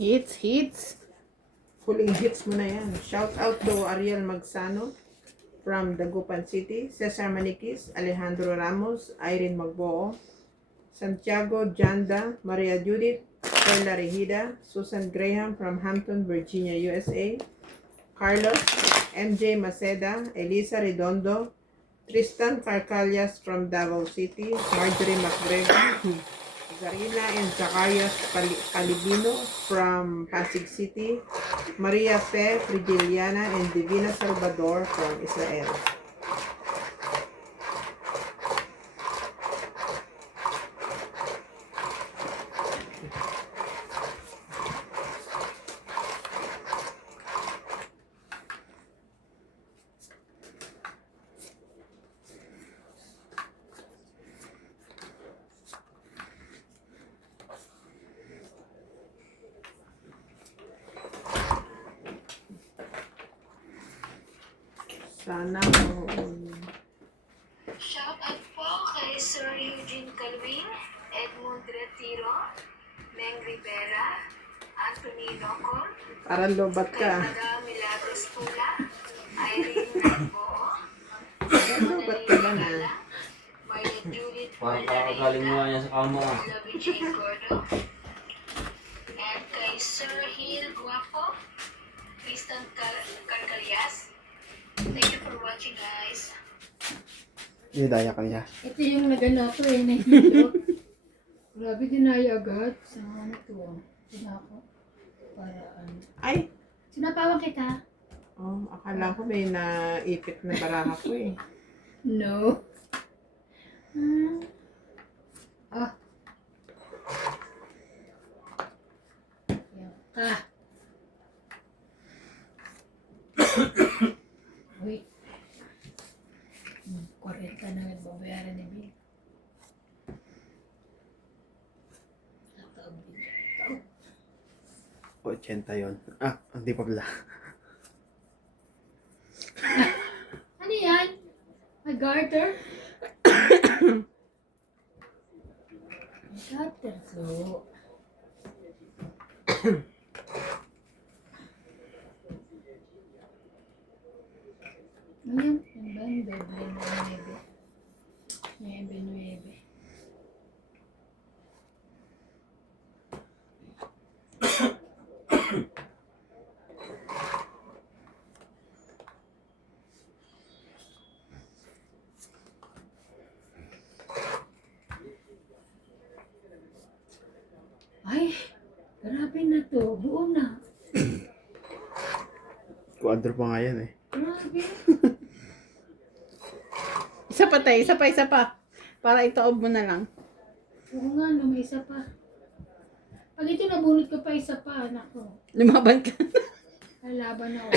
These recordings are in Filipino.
Hits. Huling hits mo na yan. Shout out to Ariel Magsano from Dagupan City, Cesar Maniquis, Alejandro Ramos, Irene Magboo, Santiago Janda, Maria Judith, Perla Regida, Susan Graham from Hampton, Virginia, USA, Carlos, MJ Maceda, Elisa Redondo, Tristan Carcalias from Davao City, Marjorie McGregor, Zarina and Zacarias Palibino from Pasig City, Maria Fe Frigiliana and Divina Salvador from Israel. Sana Shout out po kay Sir Eugene Calvin, Edmund Retiro, Meng Rivera, Anthony Locor, parang lobat kay ka. Madam Milagros Pula, Irene Nagbo, Parang lobat ka ba na? Maria Judith Parang kakagaling mo nga yan sa kama. Lovey Jane Gordo, and kay Sir Hill Guapo, Tristan Carcalias. Thank you for watching, guys. Daya ka niya. Ito yung nagana ko eh, nahihilo. Grabe, dinaya agad. Sa ano to, sinako. Para ano. Ay! Sinapawan kita? Oh, akala ko may naipit na baraha ko eh. No. Ah. Yan ka. Uy. 40 na nga babayaran ni Bill. Nataob din. 80 yun. Ah, hindi pa pala. Ano yan? A garter? A garter to. Ayan, ang banda, banda 9. Ay, grabe na to. Buo na. Quadro pa nga yan eh. Grabe. Isa pa. Para itaob mo na lang. Oo nga, no, may isa pa. Pag ito nabunot ko pa isa pa, anak ko. Lumaban ka. Lalaban ako.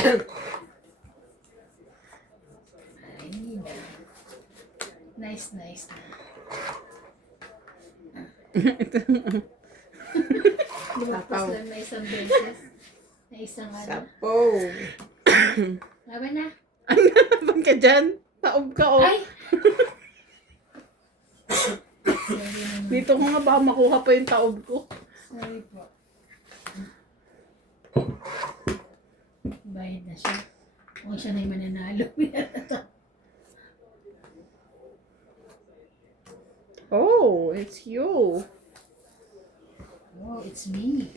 Ay, na. Nice na. Lumagpas lang na isang beses. Na isang ano. Sapo. Laban na. Laban ka dyan. Taob ka oh. Ay! Sorry naman. Dito ko nga ba makuha pa yung taob ko. Sorry po. Bayad na siya. Kung siya na yung mananalo. Oh, it's you. Oh, it's me.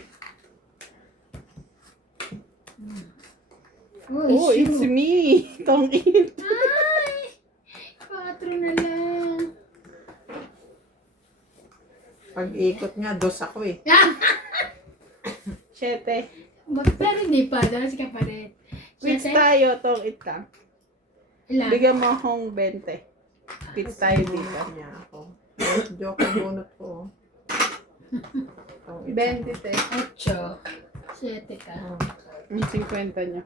Oh, it's you. me. Tongit. Ay! 4 na lang. Pag ikot nga, dos ako eh. 7. Pero hindi pa. Dalas ka pa rin. Quits Siyete? tayo, tongit ka. Ilan? Bigyan mo akong 20. Quits tayo dito niya ako. Joke ang bunot ko. 20 te. 8. 7 ka. Yung 50 niya.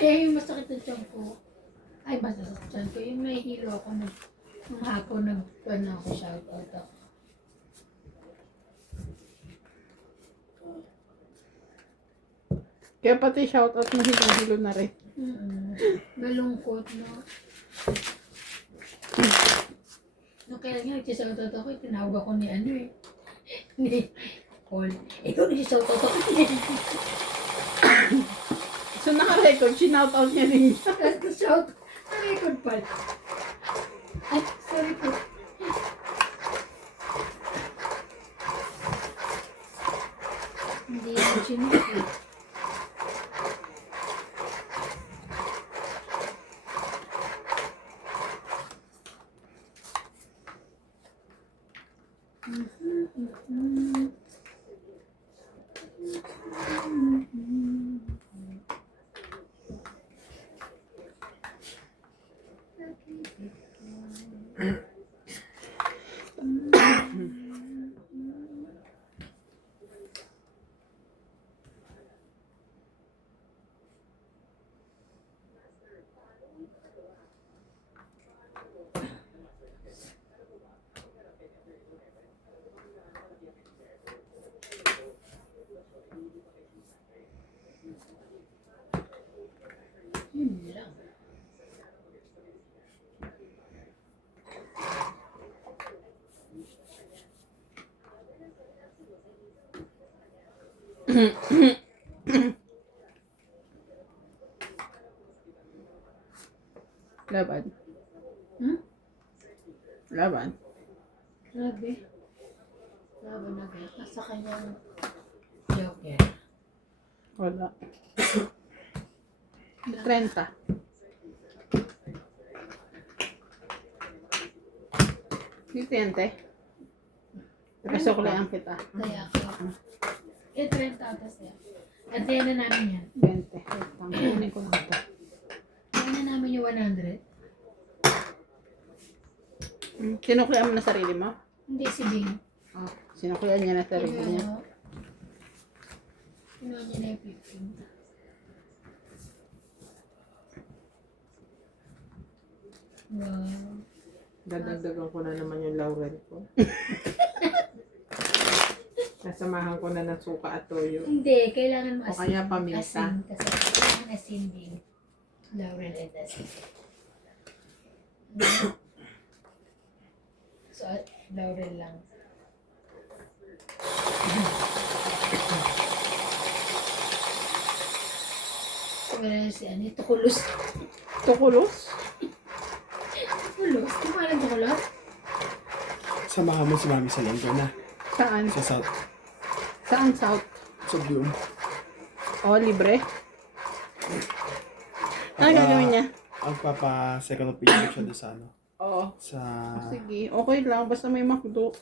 Ay, yung masakit ang tiyan ko. Ay, masakit ang tiyan ko. Yung may hilo ako nung hapon ako shout out ako. Kaya pati shoutout mo hilo na rin. Malungkot, no? Nung kailan nga, nagsisautot ako, tinawag ako ni ano eh. Ni Paul. Ikaw nagsisautot ako. So naka-record, shoutout niya rin siya. Tapos shout, na-record pala. Ay, sorry po. Hindi ako sinunod. Yun lang. Laban. Hmm? Laban. Grabe. Laban na guys. Nasa kanyang joker. Wala. 30. Ditente. Kasuklihan kita. Kaya ako. 30 atas yan. At yan na namin yan. 20. Kunin ko lang ito. Yan na namin yung 100. Sinuklihan mo na sarili mo? Hindi si Bing. Oh, sinuklihan niya na sarili niya. Kinuha niya na yung 15. Wow. Dadagdagan ko na naman yung laurel ko. Nasamahan ko na ng suka at toyo. Hindi, kailangan mo O kaya paminta. asin. Kasi kailangan asin din. Laurel and asin. So, laurel lang. Wala si ano, tukulos. Tukulos? Tukulos? Di ba alam tukulos? Samahan mo si Mami sa linggo na. Saan? Sa South. Saan South? Sa Bloom. Oh, libre? Ano gagawin niya? Ang papa-second opinion siya doon sa ano. Oo. Sa... Sige, okay lang. Basta may McDo.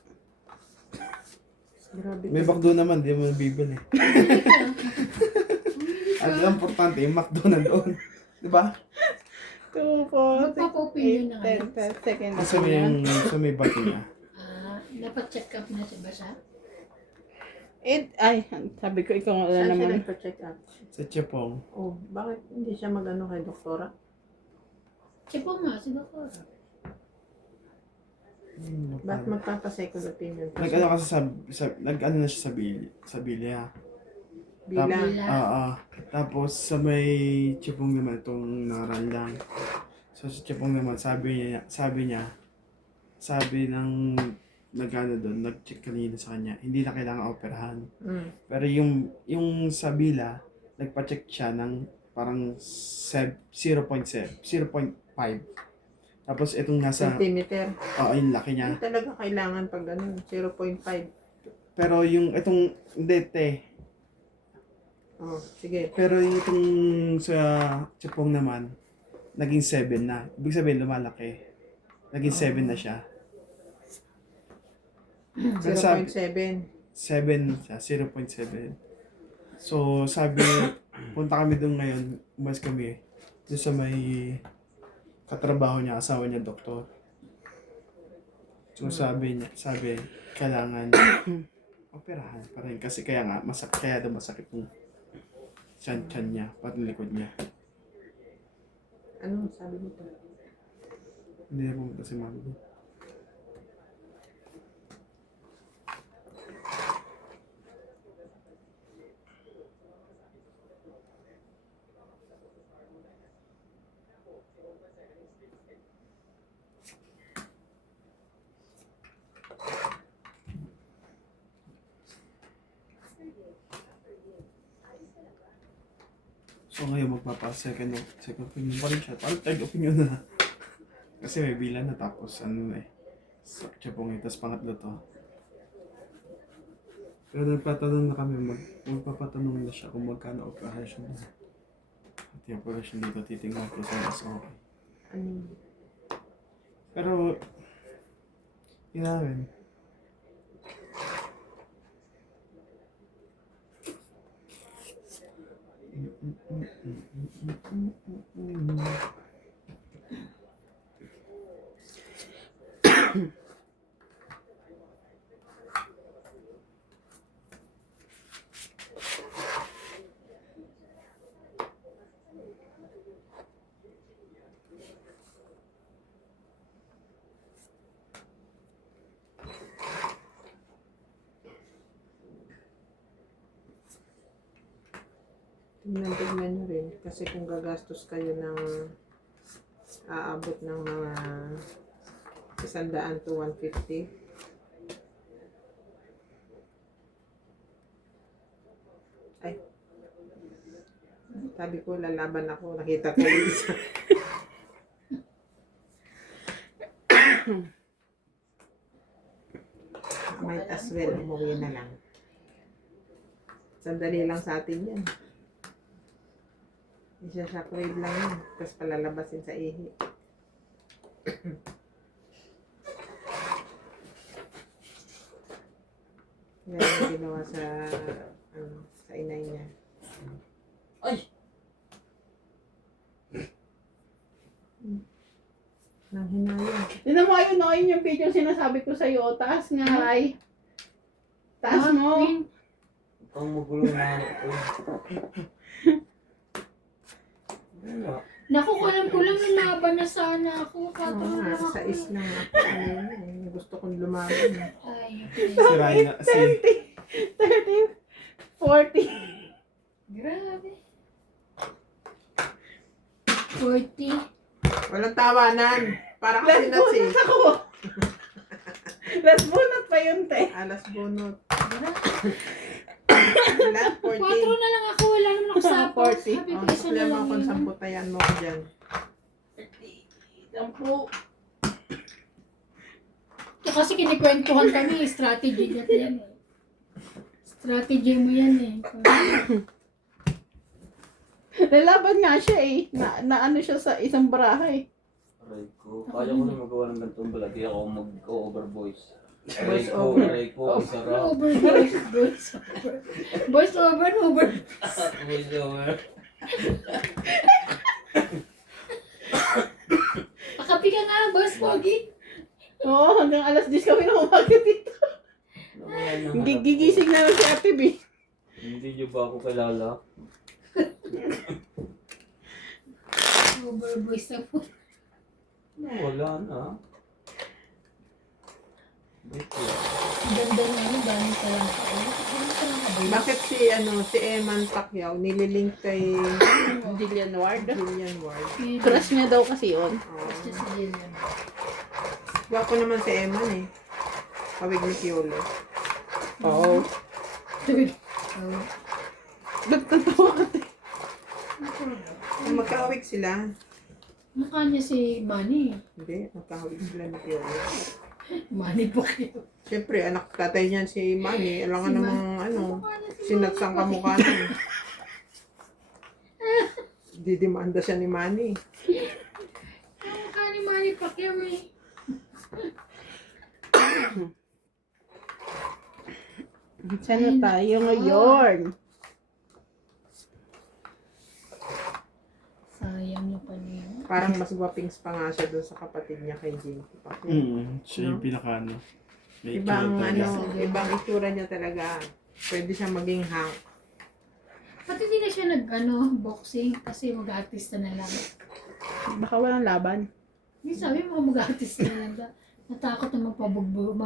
Grabe. May McDo naman, di mo nabibili. Ang importante, yung McDo na doon. Diba? 2, 4, Magpapa-opinion na 6, 8, 10, second. Kasi may yung sa may bati niya. Dapat check up na siya ba siya? Ay, sabi ko ikaw wala Saan siya naman. nagpa-check up? Sa Chepong. Oh, bakit hindi siya mag-ano kay doktora? Check po nga, si Doktor. Ba't magpapa-second opinion pa Nag-ano siya? kasi nag-ano na siya sa Bilya. Bilang. Bila. Tapos sa may Chepong naman itong naran lang. So sa Chepong naman sabi ng nag-ano doon, nag-check kanina sa kanya, hindi na kailangan operahan. Pero yung sa Bila, nagpa-check siya ng parang 0.5. Tapos itong nasa, Centimeter. yung laki niya. Hindi talaga kailangan pag ganun, 0.5. Pero yung itong, hindi te. Oh, sige. Pero yung itong sa Chepong naman, naging 7 na. Ibig sabihin, lumalaki. Naging 7 na siya. Pero sabi, 0.7. 7 siya, 0.7. So, sabi, punta kami doon ngayon, umalis kami, doon sa may katrabaho niya, asawa niya, doktor. So, sabi, kailangan operahan pa rin. Kasi kaya daw masakit yung tiyan niya, pati likod niya. Ano sabi nito? Hindi na pumunta si mami. So ngayon magpapa-second opinion pa rin siya. Parang third opinion na. Kasi may bilan na tapos ano na eh. Sakya pong itas pangatlo to. Pero nagpatanong na kami, magpapatanong na siya kung magkano operation na. At yung operation dito, titingnan ko sa mas okay. Ano? Pero, yun namin. Tignan nyo rin. Kasi kung gagastos kayo ng aabot ng mga 100 to 150. Ay. Sabi ko, lalaban ako. Nakita ko yung isa. Might as well, umuwi na lang. Sandali lang sa atin yan. Isa-shockwave lang yun. Tapos palalabasin sa ihi. Yan yung ginawa sa sa inay niya. Ay! Nang hinayang. Tinan mo ayun, no, yun yung video sinasabi ko sa'yo. Taas nga, ay. Taas mo. Ang magulo na anak ko. Wala. Naku, kulang lumaban na sana ako. Oo Katulong nga, lang ako. sa is lang ako. Ano yun, gusto kong lumaban. Ay, okay. Si Ryan, si 30, 40. Grabe. 40. Walang tawanan. Para kasi Last nuts eh. bonus ako. Last bonus pa yun, te. Alas bonot. Grabe. Ilan? 4 40. na lang ako. Wala naman ako sa 40. Sabi ko, Oh, isa na problema lang kung yun. samputayan mo ko dyan. 10. Kasi kinikwentuhan kami, strategy niya yan eh. Strategy mo yan eh. Lalaban nga siya eh. Na ano siya sa isang barahay. Aray ko. Kaya ko na magawa ng ganitong vlog. Di ako mag-over voice. Aray Voice ko, over. aray ko. Ang sarap. Over, voice over. Voice over and over. Voice over. Pakapi ka nga, boss, Pogi. Oo, hanggang alas 10 kami na umaga dito. Gigising na lang si Ate B. Hindi niyo ba ako kilala? Over voice na po. Wala na. Dito. Ganda na ano, dami ka lang pa. Bakit si Eman Pacquiao nililink kay Jillian Ward. Julian Ward? Crush niya daw kasi yun. Basta si Jillian. Gwapo naman si Eman eh. Kawig ni Piolo. Oo. Oh. Nagtatawa ka, te. Kung magkawig sila, Mukha niya si Manny. hindi, magkawig sila ni Piolo. Manny po kayo. Siyempre, anak tatay niyan si Manny. Alam nga Si namang Mukha niya si sinatsang Manny. kamukha niya. Didimanda siya ni Manny. Ang mukha ni Manny Pacquiao eh. Saan na tayo ngayon? Sayang niya pa niya. Parang mas gwapings pa nga siya doon sa kapatid niya kay Jinky Pacquiao. siya yung pinaka ano. May Ibang itsura talaga. ibang itsura niya talaga. Pwede siya maging Hank. Pati di na siya boxing kasi mag-artista na lang. Baka walang laban. Yung sabi mo mag-artista na lang. Natakot na mabugbog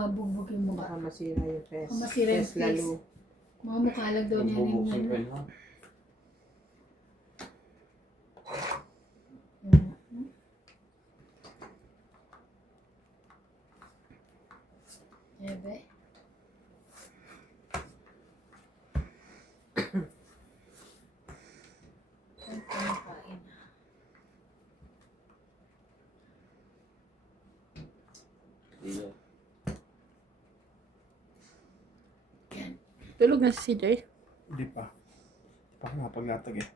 yung mukha. Baka masira yung face. Baka masira yung Face lalo. Mga mukha lang daw niya Magbubuksan yung ko yun ha. Ebe. Tulog na si CJ. Hindi pa. Hindi pa ako nakapaglatag eh.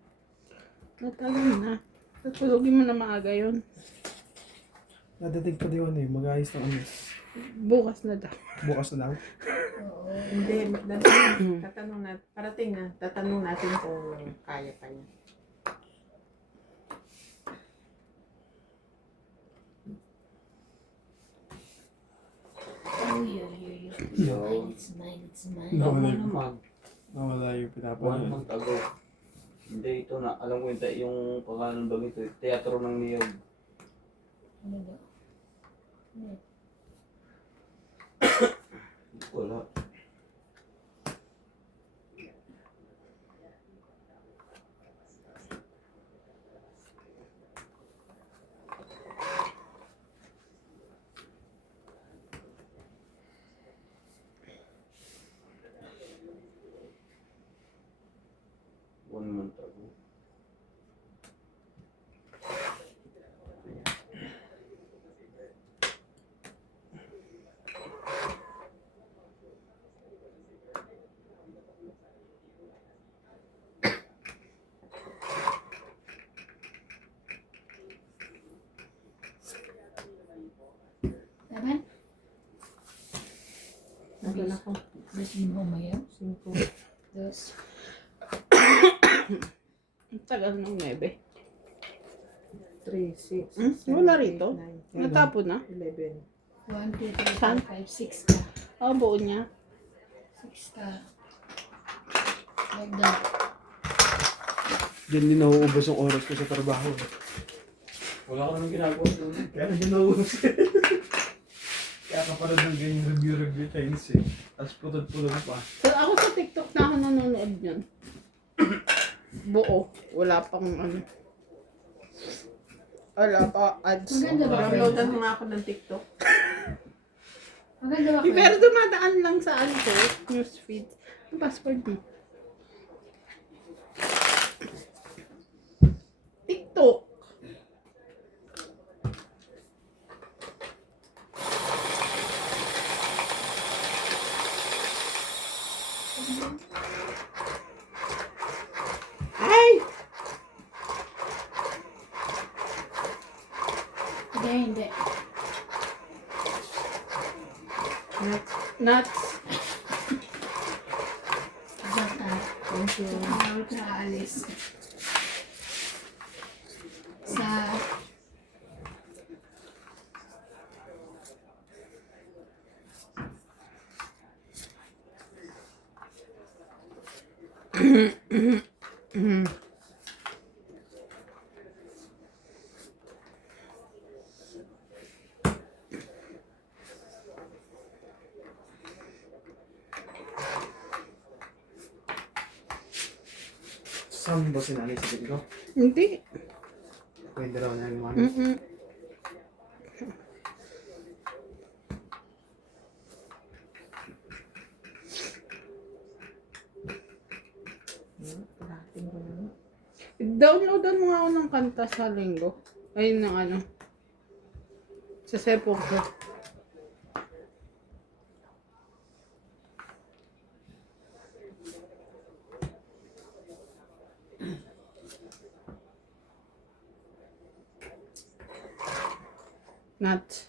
Natagal na. Tutulogin mo na maaga yun. Nadating pa din ano eh. Mag-ayos ng ano. Bukas na daw. Bukas na lang. Hindi, tatanong natin, parating na, tatanong natin kung kaya pa niya. Oh, yeah. So, It's mine. tama naman. Nawala yung One pinapanood. month ago. Hindi, ito na. Alam ko yung pangalan ba ito? Teatro ng Niyog. Ano ba? Wala. One month ago. Taman? Nagal ako. Gusto mo umayaw? 5, Dos. Ang tagal ng 9. 3, 6, Hmm? Wala rito? Natapon na? 11. 1, 2, 3, Saan? 4, 5, 6 ka. Oo, buo niya. 6 ka. Like that. Diyan din nauubos yung oras ko sa trabaho. Wala ko naman ginagawa doon. Kaya nandiyan nauubos Kaya kapanood ng ganyan review Chinese eh. Tapos putod-putod pa. So, ako sa TikTok na ako nanonood yun. Buo. Wala pang ano. Wala pa ads. Maganda ba? Downloadan mo nga ako ng TikTok. Maganda ba? Pero dumadaan lang sa ano ko, newsfeed. Ang password mo. TikTok. Ay! Hindi. Nuts. Diyan ka. Thank you. Araw ka aalis. Sa... Saan ba sinanay sa ko? Hindi. Pwede raw niya yung mami. Mm-mm. Parating ko na. Downloadan mo nga ako ng kanta sa linggo. Ayun ng ano. Sa cellphone ko. Nuts.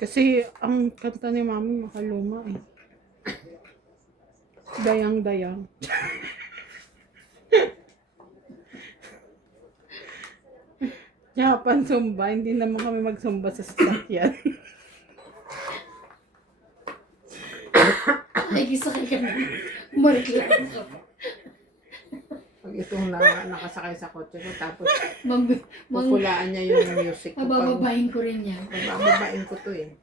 Kasi ang kanta ni Mami makaluma eh. Dayang-dayang. Japan Zumba, hindi naman kami magsumba sa sasakyan. Ay, gisakay ka na. Umalik lang. Pag itong nakasakay sa kotse ko, tapos Mag... pupulaan niya yung music ko. Mabababahin ko rin yan. Bababain ko to eh.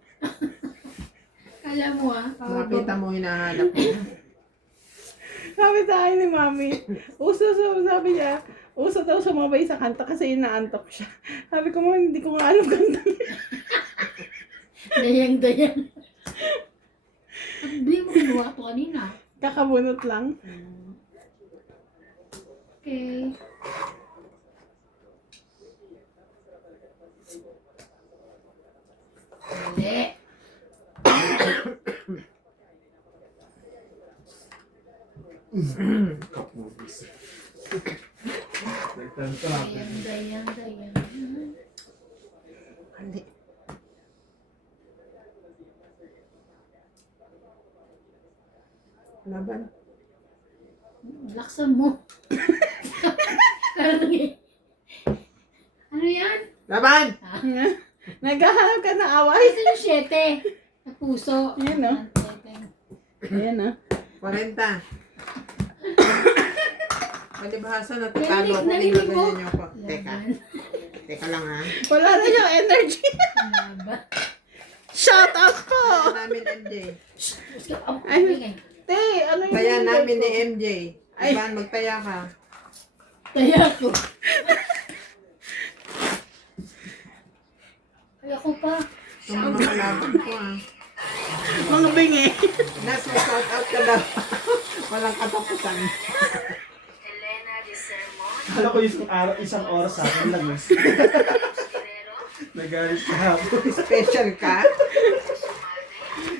Kala mo ah. Makita mo hinahanap mo. Sabi sa akin ni Mami, sabi niya, uso daw sumabay sa kanta kasi inaantok siya. Sabi ko, "Mami, hindi ko nga alam kanta niya." Dayang-dayang. Hindi mo kinuha to kanina. Kakabunot lang. Okay. Mali. Kapulis. Nagtanto natin. Dayan. Hindi. Laban. Laksan mo. Parang ano yan? Laban! Naghahanap ka ng away? Ito yung 7. Na puso. Yan, no? Ayan, ah. 40. Palibhasa na talo ko. Narinig Tingnan mo? ganyan niyo ako. Teka lang ha. Wala na yung energy. Laban. Shout out po! Kaya namin MJ. Ay, te, ano yung Kaya number namin ko? ni MJ. Ay. Ivan, magtaya ka. Kaya ko. Kaya ko pa. Yung mga kalaban ko ha. Mga bingi. Nas, shout out ka daw. Walang katapusan. Elena de Sermon, Kala ko isang oras sa akin lang. Guerrero, Nag-ayos ka hapon. Special ka.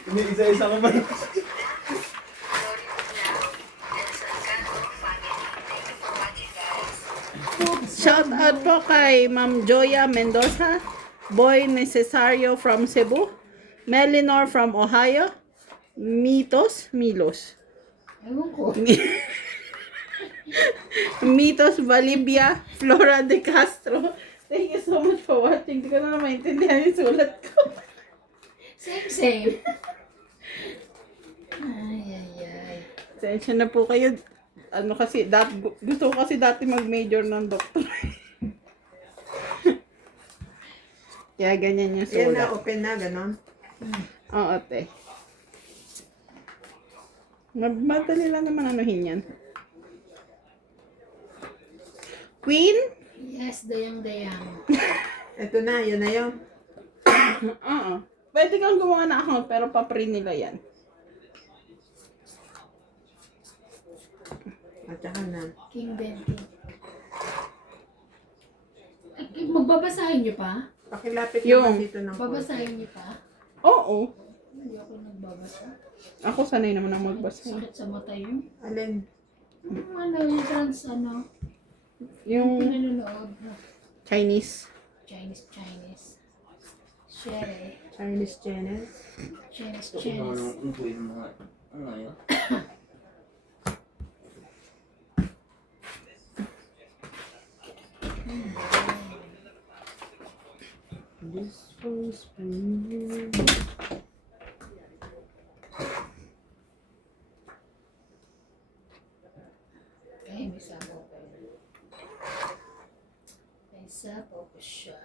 Hindi, isa-isa ko ba? Lori Pilar, and Salgado family. Thank you for watching, guys. Shout out po kay Ma'am Joya Mendoza, Boy Necesario from Cebu, Melinor from Ohio, Milos, Ewan ko. Mitos Valibia, Flora de Castro. Thank you so much for watching. Hindi ko na maintindihan yung sulat ko. Same. Ay. Sensya na po kayo. Ano kasi, gusto ko kasi dati mag-major ng doktor. Kaya ganyan yung Yan na, sulat. open na, ganon. Oo, te. Madali lang naman anuhin yan. Queen? Yes, dayang. Ito na, yun na yun. Oo. Pwede kang gumawa ng account pero pa-print nila yan. At saka na. King Bentley. Magbabasahin niyo pa? Pakilapit Yung- naman dito ng Babasahin niyo pa? Oo. Hindi ako nagbabasa. Ako sanay naman ang magbasa. Sakit sa mata yun. Alin? Yung yung trans, Yung pinanonood na Chinese. Chinese. Shere. Chinese channel. Chinese. Ito ko na nang upo yung mga, ano yun? This was for you. Ay, may sabaw pa yun. May sabaw pa siya.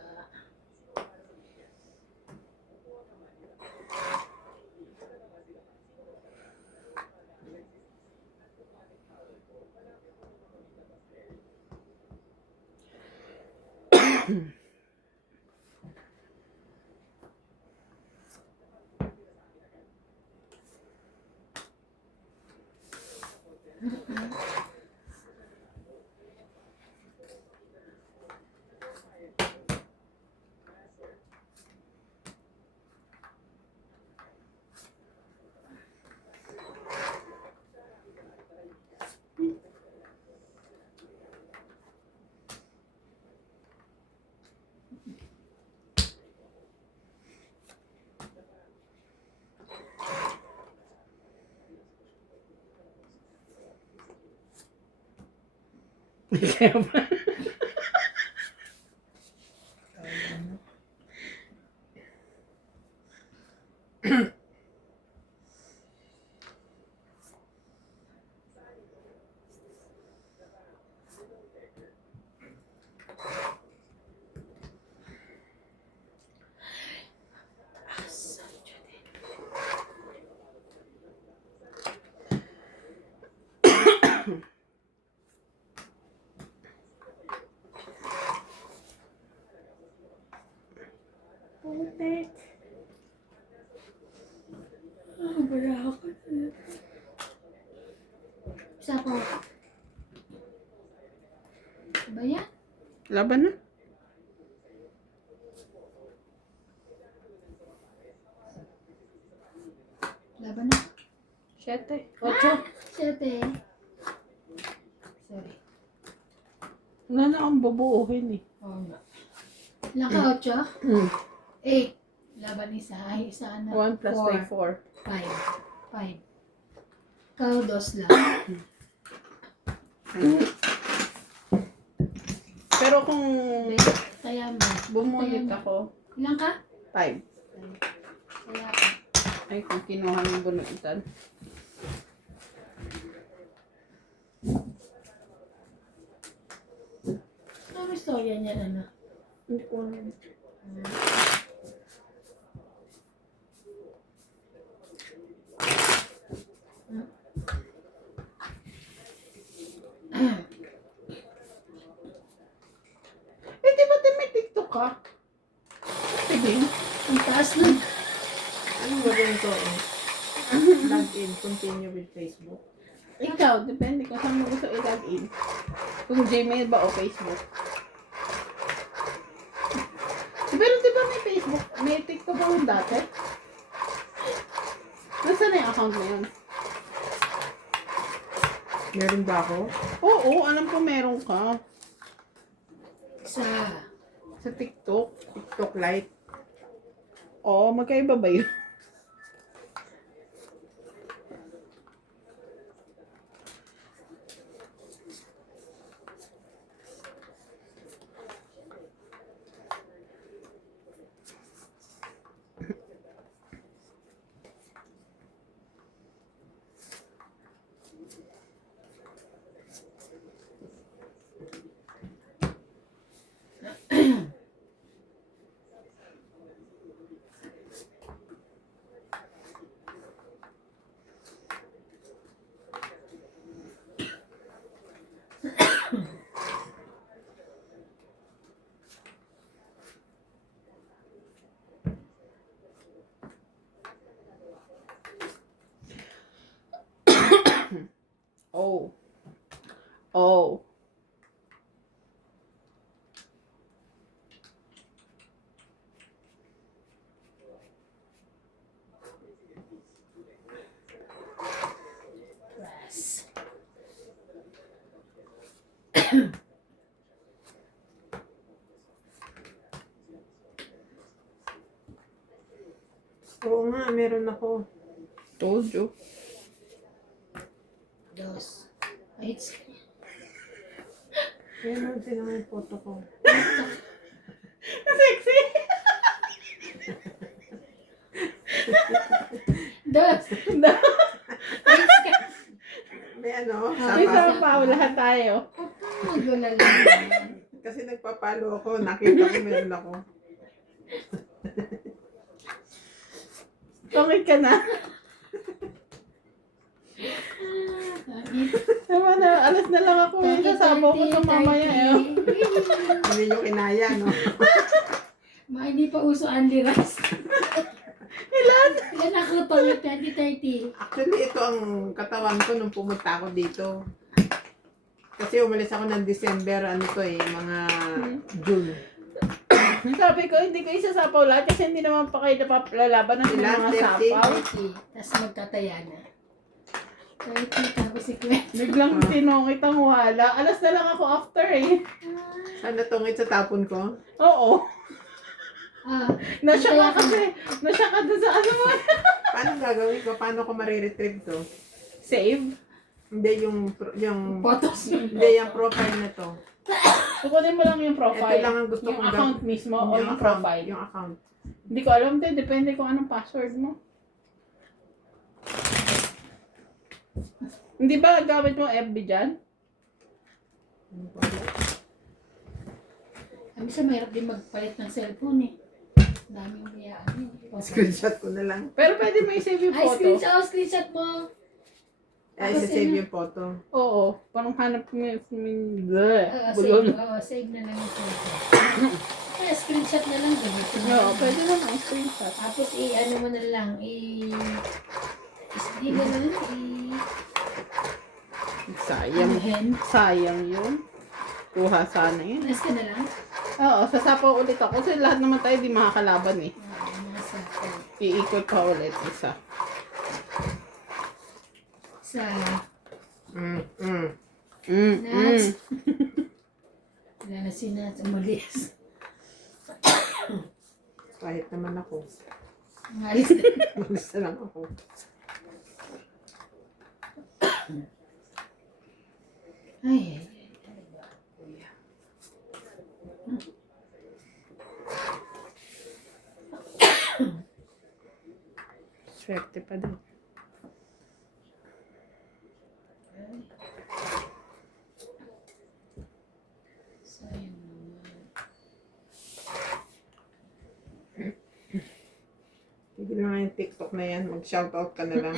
Isa po. Ba yan? Laban na. Laban na. 7. 8. 7. Sorry. Wala na akong bubuuhin eh. Oo nga. Ilang ka, 8? 8. Laban isa. Ay, isa na. 1 plus 3, 4. 5. 5. Ikaw, 2 lang. Pero kung Kaya mo. bumunit ako, Ilang ka? 5. Kaya ka. Ay, kung kinuha ng bunutan. Ano istorya niya, ano? Hindi ko alam. Eh, di ba may TikTok ka? Sige. Ang taas lang. Anong gagawin ko? Log in, continue with Facebook. Ikaw, depende kung saan mo gusto i-log in. Kung Gmail ba o Facebook. Pero di ba may Facebook, may TikTok ako dati? Nasaan na yung account na yun? Meron ba ako? Oo, alam ko meron ka. Sa Sa TikTok. TikTok Lite. Oo, magkaiba ba yun? Oh. Oh. press. Oo nga, meron ako. Told you. 2. Ay, it's... Meron din naman yung photo ko. Sexy! 2. It's ka. May ano, May sapa. sapaw, lahat tayo. Magulala lang. Kasi nagpapalo ako, nakita ko meron ako. Tungit ka na. Naman na, alas na lang ako yung sasabaw ko sa mamaya eh. Hindi nyo kinaya, no? Mga hindi pa uso Andy Rice. Ilan? Ilan ako pang 2030? Actually, ito ang katawan ko nung pumunta ako dito. Kasi umalis ako ng December, ano to eh, mga June. Sabi ko, hindi ko isasapaw lahat kasi hindi naman pa kayo napapalalaban ng Ilan? mga 30? sapaw. 30. Tapos magtataya na. 30 tapos si Gwen. Biglang tinongit ang wala. Alas na lang ako after eh. Ano tungit sa tapon ko? Oo. Nasya ka Kaya- kasi. Nasya ka dun sa ano mo. Paano gagawin ko? Paano ko mariretrieve to? Save. Hindi yung Photos. hindi yung profile na to. Kukunin mo lang yung profile. Ito lang ang gusto yung kong account mismo o yung account, profile. Yung account. Hindi ko alam din. Depende kung anong password mo. Hindi ba gamit mo FB dyan? Kami sa mahirap din magpalit ng cellphone eh. Daming bayaan eh. Screenshot ko na lang. Pero pwede mo i-save yung Ay, photo. screenshot mo. Ay, Tapos save yun. yung photo. Oo. Parang hanap mo yung... Save, save na lang yung photo. Kaya screenshot na lang ganito. Oo, pwede naman screenshot. Tapos ano mo na lang, SD na lang, Sayang. anuhin. Sayang yun. Kuha sana yun. Press ka na lang. Oo, sasapaw ulit ako. Kasi lahat naman tayo di makakalaban eh. Mga sa, Iikot pa ulit isa. sa, Nats. Wala na si Nats. Umalis. Kahit naman ako. Umalis na. Malis na lang ako. Ay, Swerte pa din. sayang naman. Tigil na nga yung TikTok na yan. Mag-shoutout ka na lang.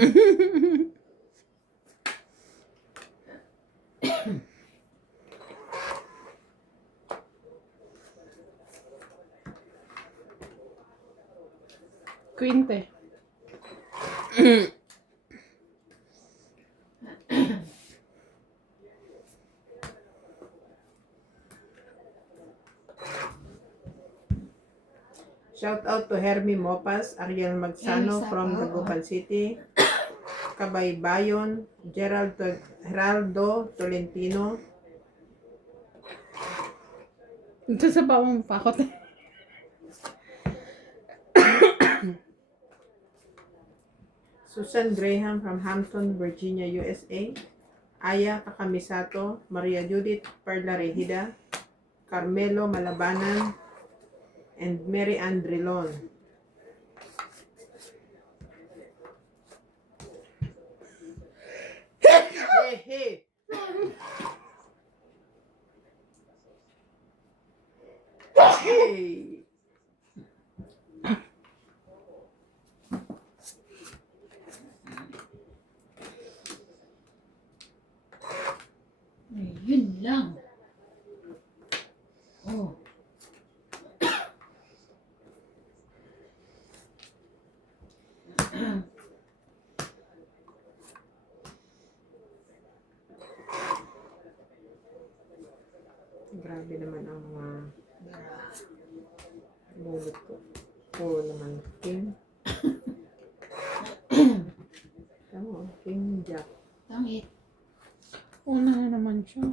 Quinte. Shout out to Hermie Mopas, Ariel Magsano Hermie from Sapa, Dagupan City, Kabaybayon, Geraldo Tolentino, Ito sa bawang pakot. Susan Graham from Hampton, Virginia, USA, Aya Kakamisato, Maria Judith Perla Regida, Carmelo Malabanan, and Mary Ann Drilon. Hey, hey. Hey. Ay, yun lang. Oh. Grabe naman ang mga bulot ko. Oo naman, King. Tama, King Jack. Tangit. Una na naman siya.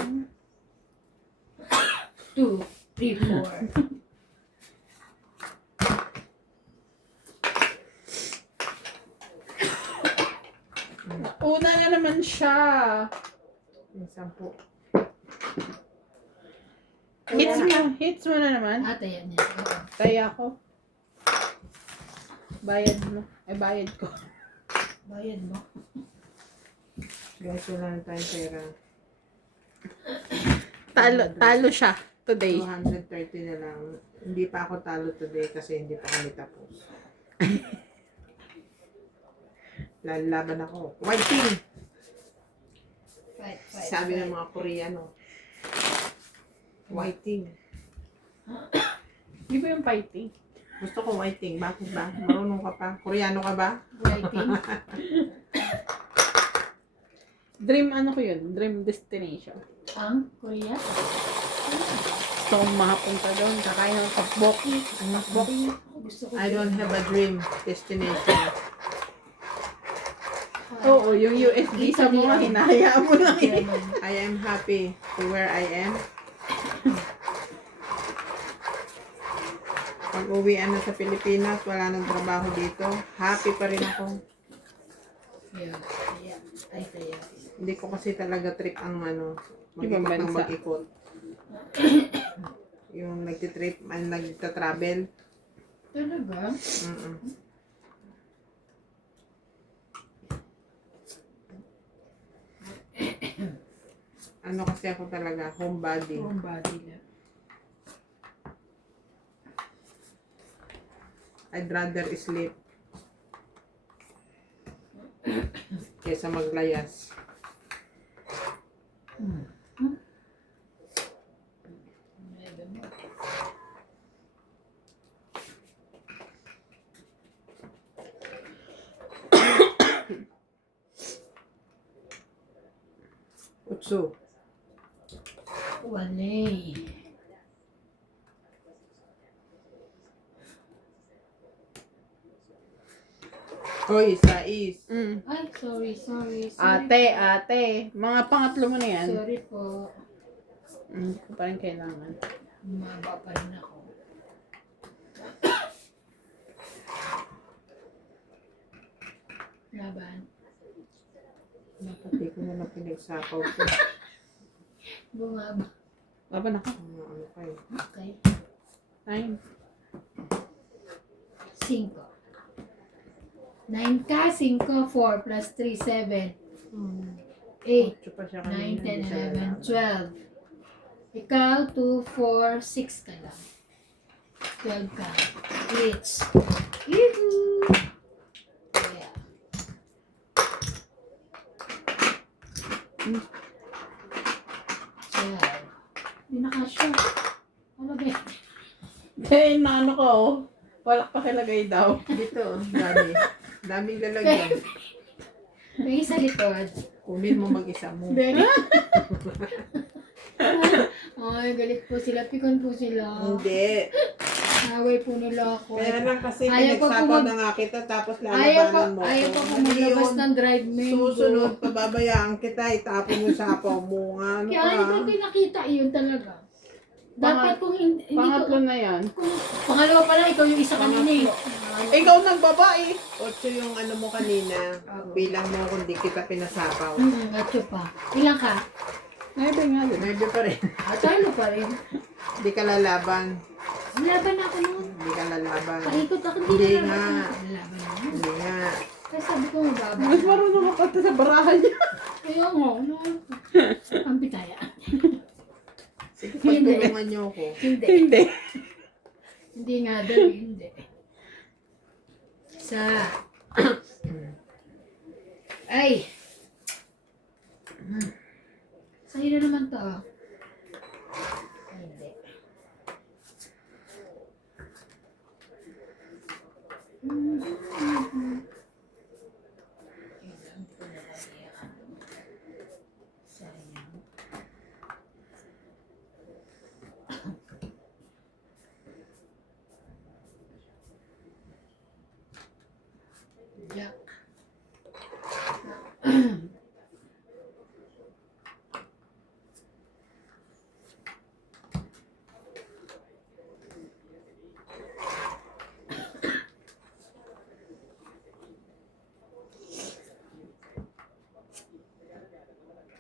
2, 3, 4. Una na naman siya. Yung 10. Hits mo na naman. Yan niya. Oo. Taya ko. Bayad mo. Ay, bayad ko. Bayad mo. Guys, wala na tayong pera. Talo siya today. 230 na lang. Hindi pa ako talo today kasi hindi pa kami tapos. Lalaban ako. White team! Fight. Sabi ng mga Koreano. White team. Di ba yung fighting? Gusto ko white team. Bakit ba? Marunong ka pa? Koreano ka ba? Writing. Dream ano ko yun? Dream destination. Ang Korea. Gusto kong makapunta doon. Kakain ng tteokbokki. Ang tteokbokki. Gusto ko. I don't have a dream destination. Oo, yung US visa mo nga, hinahayaan mo lang eh. I am happy to where I am. Pag uwian na sa Pilipinas, wala nang trabaho dito. Happy pa rin ako. Yeah. Ay, kaya. Hindi ko kasi talaga trip ang mag-ikot Ibang ng bansa. mag-ikot. Yung nagtitrip, nagta-travel. Talaga? Mm-mm. Ano kasi ako talaga, homebody. Buong body lang. I'd rather sleep kesa maglayas. Utsu. Walay. Hoy, sais. Ay, sorry. Ate. Mga pangatlo mo na yan. Sorry po. Hindi ko pa rin kailangan. Maba pa rin ako. Laban. Dapat di ko na lang pinagsapaw ko. Bumaba. Laban ako. Ano kayo? Okay. 9. 5. 9 ka, 5, 4 plus 3, 7. 8, Ocho pa siya 9, kanina. 10, hindi siya 11, nalaman. 12. Ikaw, 2, 4, 6 ka lang. 12 ka. Each. Yoo-hoo! Yeah. Twelve. Hindi nakasya. Ano ba yan? Kaya inaano ko, oh. Walak pa kilagay daw. Dito, dami. Daming lalagyan. May sa likod. Kunin mo mag-isa mo. Very. Ay, galit po sila. Pikon po sila. Hindi. Away po nila ako. Kaya lang kasi Ayaw pa pinagsapaw pumag- na nga kita tapos Ayaw lalabanan mo. pa po Hindi maglabas yun. ng drive mango. Susunod, pababayaan kita, itapon mo sa sapaw mo. Ano Kaya ka? hindi ko pinakita yun talaga. Dapat kung hindi Pangatlo ko, na yan. kung pangalawa pa lang, ikaw yung isa kanina eh. Ikaw nagbabae. 8 yung ano mo kanina. Bilang mo kung di kita pinasapaw. Gacho pa. Ilang ka? 9 nga din. Medyo pa rin. Talo pa rin. Hindi ka lalaban. Laban ako noon. Hindi ka lalaban. Paikot ako. Hindi na nga. Laban ako. Hindi nga. Kaya sabi ko mababa. Mas marunong ka pati sa barahan niya. Kaya nga, no. Ang pitaya. Sige, pagtulungan niyo ako. Hindi. Hindi. Hindi nga daw, hindi. Sa... Ay! Sa'yo na naman to, ah. Hindi. Sayang. Jack.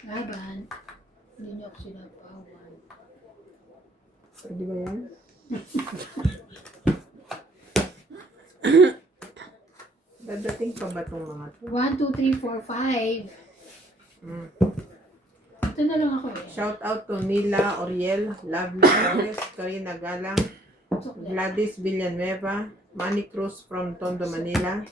Laban. Hindi niyo ako sinapawan. Pwede ba yan? Dadating pa ba itong mga to? 1, 2, 3, 4, 5. Mm. Ito na lang ako eh. Shout out to Nila, Oriel, Lovely Flores, Karina Galang, Gladys Villanueva, Manny Cruz from Tondo, Manila,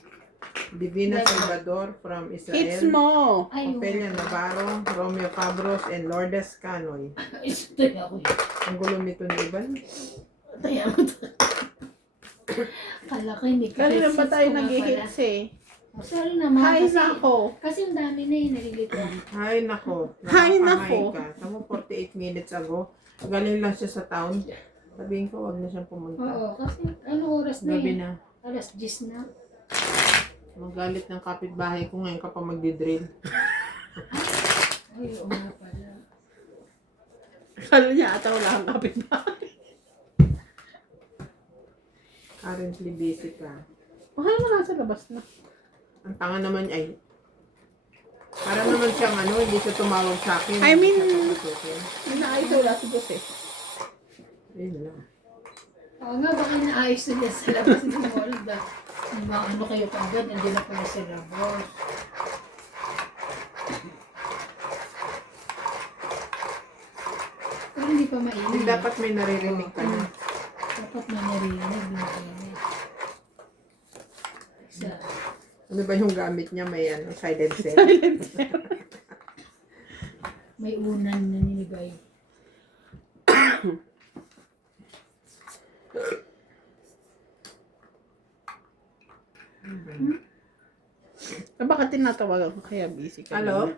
Divina Salvador from Hits Israel, mo. Ay, Ofelia Navarro, Romeo Fabros, and Lourdes Canoy. ito ako eh. Ang gulo nito ni Ivan. Taya mo to. Kala ko hindi ka Kanina ba hits tayo ko nga nag-hits eh? pala. Oh, sorry naman. Hi kasi, na ako. kasi ang dami na eh, nalilito. Ay, nako. Ay, Nakakahay nako. ka. Tamo 48 minutes ago. Galing lang siya sa town. Sabihin ko, wag na siyang pumunta. Oo, kasi ano oras na Gabi eh? na. Alas 10 na. Magalit ng kapitbahay ko ngayon ka pa magdi-drill. Ay, oo nga pala. Kala niya ata wala kang kapitbahay. Currently busy ka. Baka naman nasa labas na. Ang tanga naman ay, para naman siyang ano, hindi siya tumawag sa akin. I mean- Hindi siya papasukin. Inaayos wala si Jose. Yun lang. Oo nga, baka naayos nila sa labas ng mall. Ano kayo kagad, hindi na pala sila boss. Pero hindi pa Hindi mainit. dapat may naririnig ka na. Dapat na narinig, hindi mainit. Isa. Ano ba yung gamit niya? May ano, silencer. May unan na nilibay. Bakit tinatawagan ko kaya busy ka? Hello?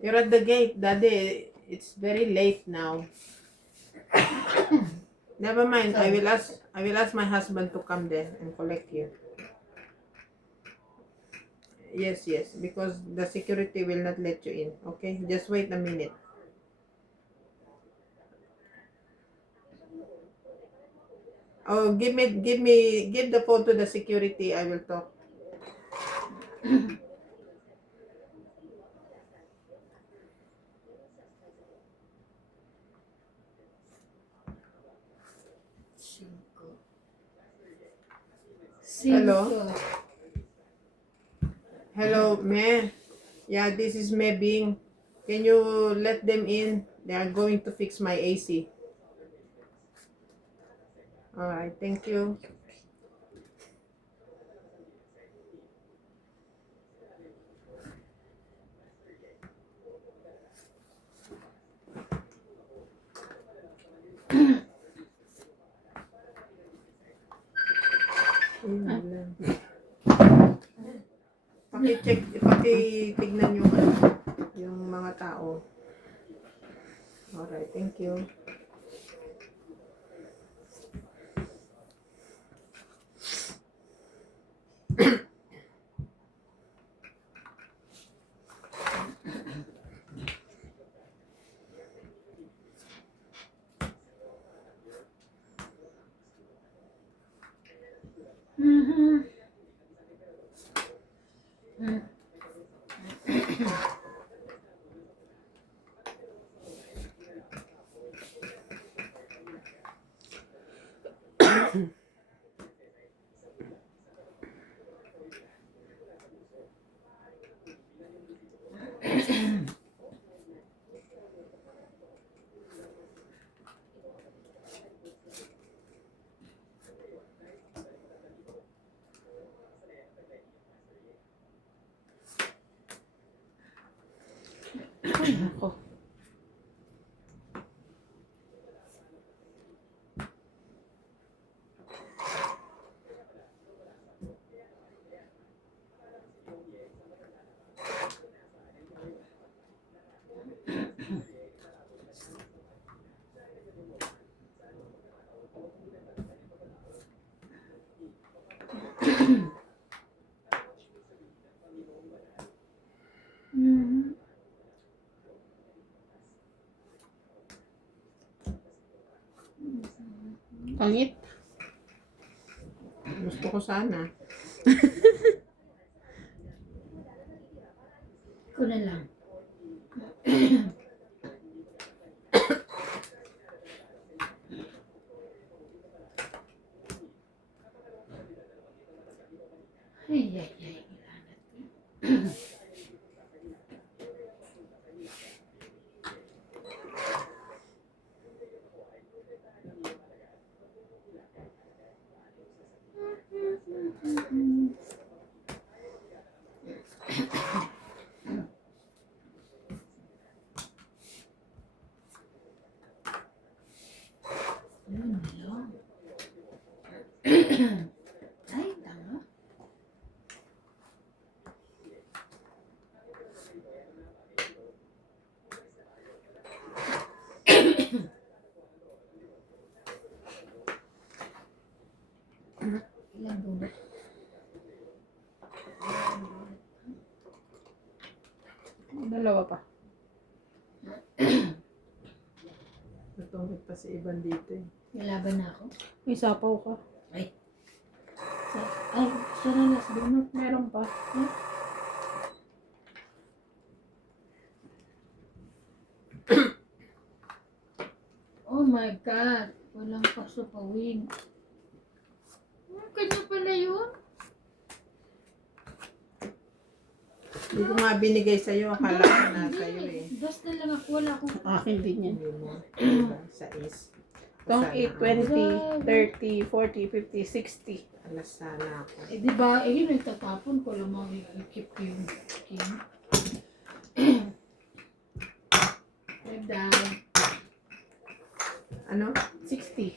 You're at the gate, Daddy. It's very late now. Never mind. I will ask my husband to come there and collect you. Yes, because the security will not let you in. Okay, just wait a minute. Oh, give the phone to the security. I will talk. Hello? Cinco. Hello, May. Yeah, this is May Bing. Can you let them in? They are going to fix my AC. Alright, thank you. Pakitignan yung mga tao. Alright, thank you. Mhm. Mhm. Pangit. Gusto ko sana. Ko na lang. Ay. Yun lang. Ay, tama. Ilang bunot? Dalawa pa. Natungkot pa si Iban dito eh. Nilaban na ako. May sapaw ka. Ay, siya na last bunot. Meron pa. Oh my God. Walang pasupawing. Kanya pala yun? Hindi ko nga binigay sa'yo. Akala ko na sa'yo eh. Basta lang ako. Wala akong... Akin din yan. Hindi mo. Diba? Sa is. Itong Sana 8, 20, 30, 40, 50, 60. Alas sana ako. Eh, di ba? Eh, yun, nagtatapon ko lang makikip ko yung king. Nagdaan. Ano? 60.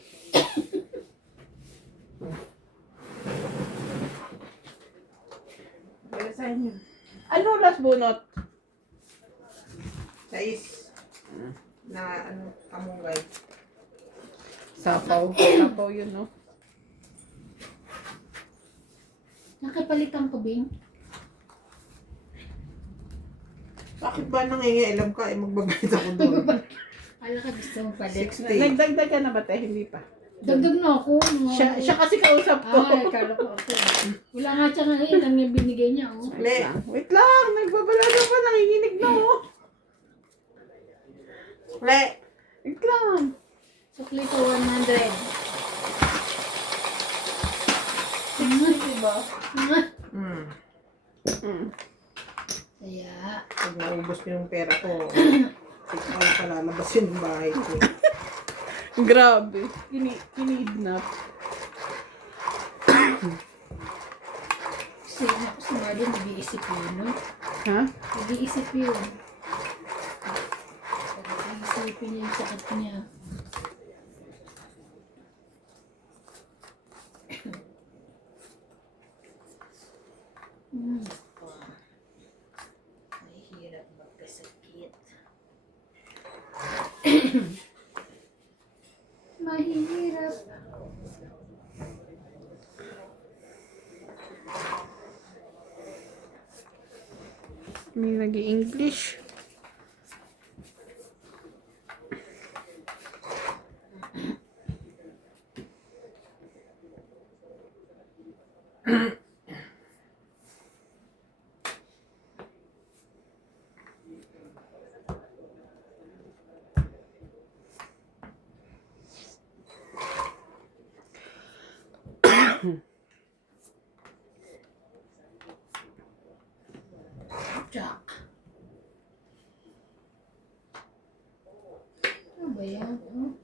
Pero sa inyo. Ano last bunot? Sa is. Na ano, kamunggay. Sapaw. Sapaw yun, no? Nakipalitan ko, Bing. Bakit ba nangingialam ka? Magbabayad ako doon. Alam ka, gusto mo palit. 60. Nagdagdag ka na ba, te? Hindi pa. Dagdag na ako. Siya kasi kausap ko. Ay, kala ko ako. Wala nga siya ngayon. Ang yung binigay niya, oh. Wait lang. Nagbabalaga pa. Nanginginig na, oh. Le! Wait lang. Sukli ko 100. Diba? Hmm. Kaya, Pag naubos ko yung pera ko, sige ako palalabasin yung bahay ko. Grabe. Kinidnap. si Marlon, nag-iisip yun, no? Ha? Nag-iisip yun. Nag-iisipin niya yung sakit niya. Mahirap magkasakit. Mahirap. May nag-i-English. Jack. Ano ba yan? Oh.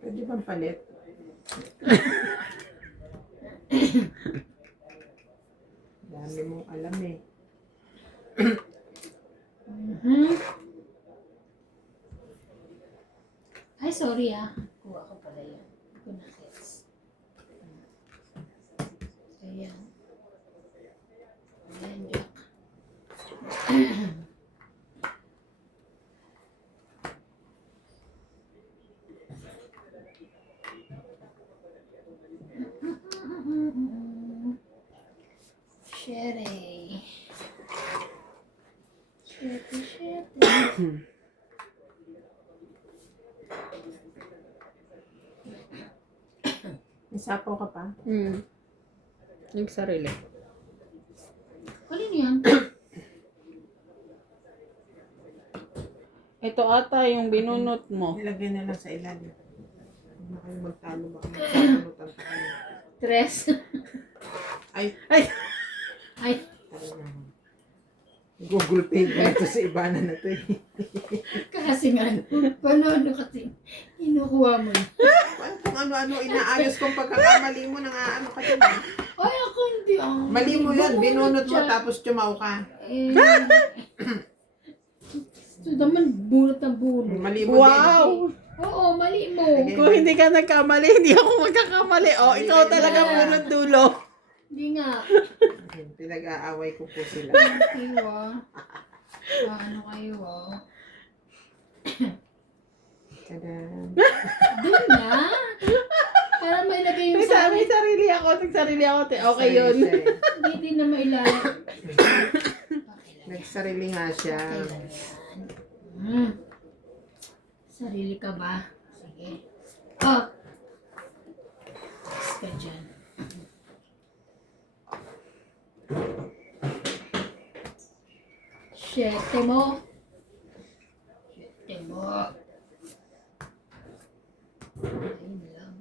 Pwede bang palit? Dami mong alam eh. Ay, sorry ah. Kuha ko pala yan. Hindi ko na-gets. Ayan. Ayan, Jack. Sherry. Sherry. May sapaw ka pa? Yung sarili. Alin yan? Ito ata yung binunot mo. Ilagay na lang sa ilalim. Huwag na kayo magtalo ba? Magtalo tayo. Tres. Ay, Ay, talagang. Google Pay ko ito sa Ibana na to eh. kasi nga, paano kasi, inukuha mo. Kung ano-ano inaayos kong pagkakamali mo, nang-ano ka dyan. Ay, ako hindi. Mali mo yun, binunot mo tapos tumaw ka. Eh, ito naman, bunot ng bunot. Mali mo Wow! Oo, mali mo. Sige. Kung hindi ka nagkamali, hindi ako magkakamali. Oh, ikaw talaga bunot dulo. Hindi nga. din. Pinag-aaway ko po sila. Kayo ah. Ano kayo ah. Tadaan. Doon na. Para may lagay yung May sarili ako. Nagsarili ako. Okay yun. Sarili siya eh. Hindi din na mailalim. Okay lang. Nagsarili nga siya. Okay lang yan. Sarili ka ba? Sige. Oh! Yes ka dyan. Siyete mo. Siyete mo. Ayun lang.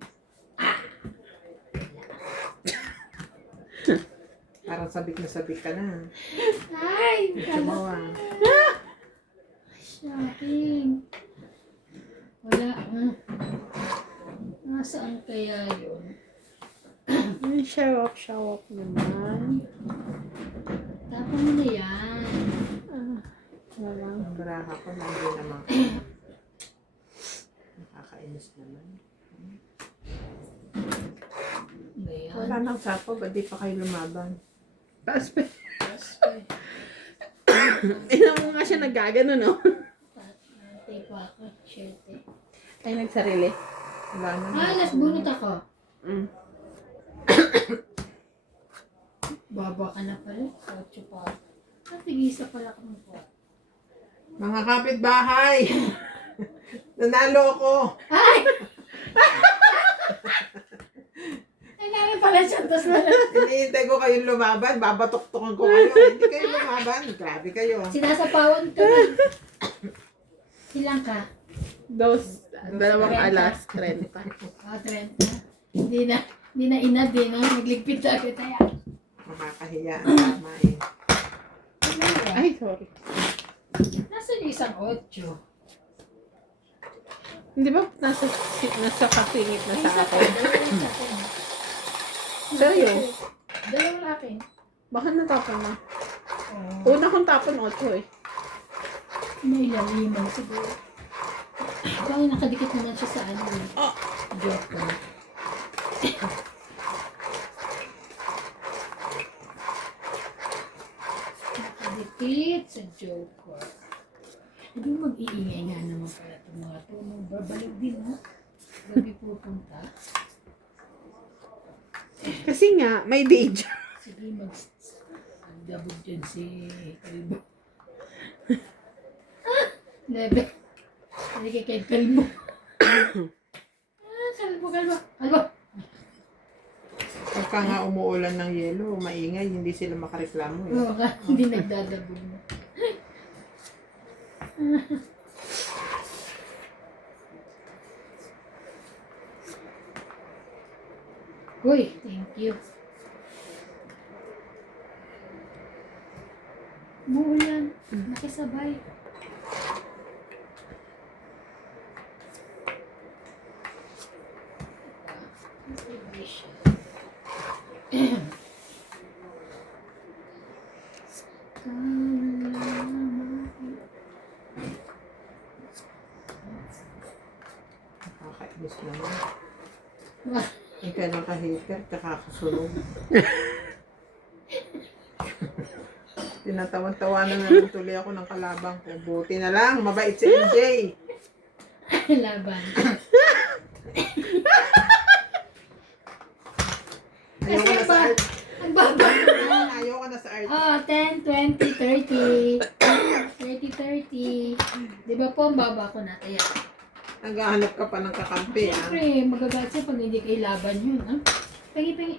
Parang sabik na sabik ka na. Ay! Tumawa. Shopping. Wala. Nasaan kaya yun? Show off naman. Tapos mo na yan. Ang baraha ko, nandiyan naman. Nakakainis naman. Ba yan? Wala nang sapo, ba't di pa kayo lumaban? Taas pa. Tapos, eh, Ina mo nga siya naggagano, no? tape ako, shirt eh. Ay, nagsarili. Wala na. Last bunot ako. Mm. Baba ka na pala. Kotso pa. Tigisa pala kami po. Mga kapitbahay! Nanalo ako! Ay! Ay, namin pala siya. Tapos na Iniintay ko kayong lumaban, babatok-tokan ko kayo. Hindi kayo lumaban. Grabe kayo. sinasapawan ka na. Ilang ka? Dalawang alas, 30. 30. Hindi na inad eh. No? Nagligpit na agad tayo. Makakahiya ang tama eh. Ay, sorry. Nasa yung isang 8. Hindi ba nasa kasingit na sa Isa pa. akin? Dalawang sa akin. Seryo? Dalawang akin. Baka natapon na. Oh. Una kong tapon 8 eh. May laliman siguro. Bakit nakadikit naman siya sa ano eh. Oh. Joke ko. Nakadikit sa joke ko. Hindi mag-iingay nga naman pala itong mga ito. Babalik din ha. Gabi pupunta. Kasi nga, may day job. Sige, mag-dabog dyan si Kalbo. Lebe. Sige kay Kalbo. Kalbo. Pagka nga umuulan ng yelo, maingay, hindi sila makareklamo eh. Oo ka, hindi nagdadabog mo. Uy, thank you. Muulan, nakisabay. Nakakainis naman. Ikaw naka-hater, kakakasunog. Tinatawan-tawanan na lang tuloy ako ng kalabang ko. Buti na lang, mabait si MJ. Laban. Ayoko na sa art. Ang baba. Ayoko na sa art. Oh, 10, 20, 30. 30. Di ba po ang baba ko na? Kaya, Naghahanap ka pa ng kakampi, ha? siyempre, magagat siya pag hindi kayo laban yun. Ha? Pengi.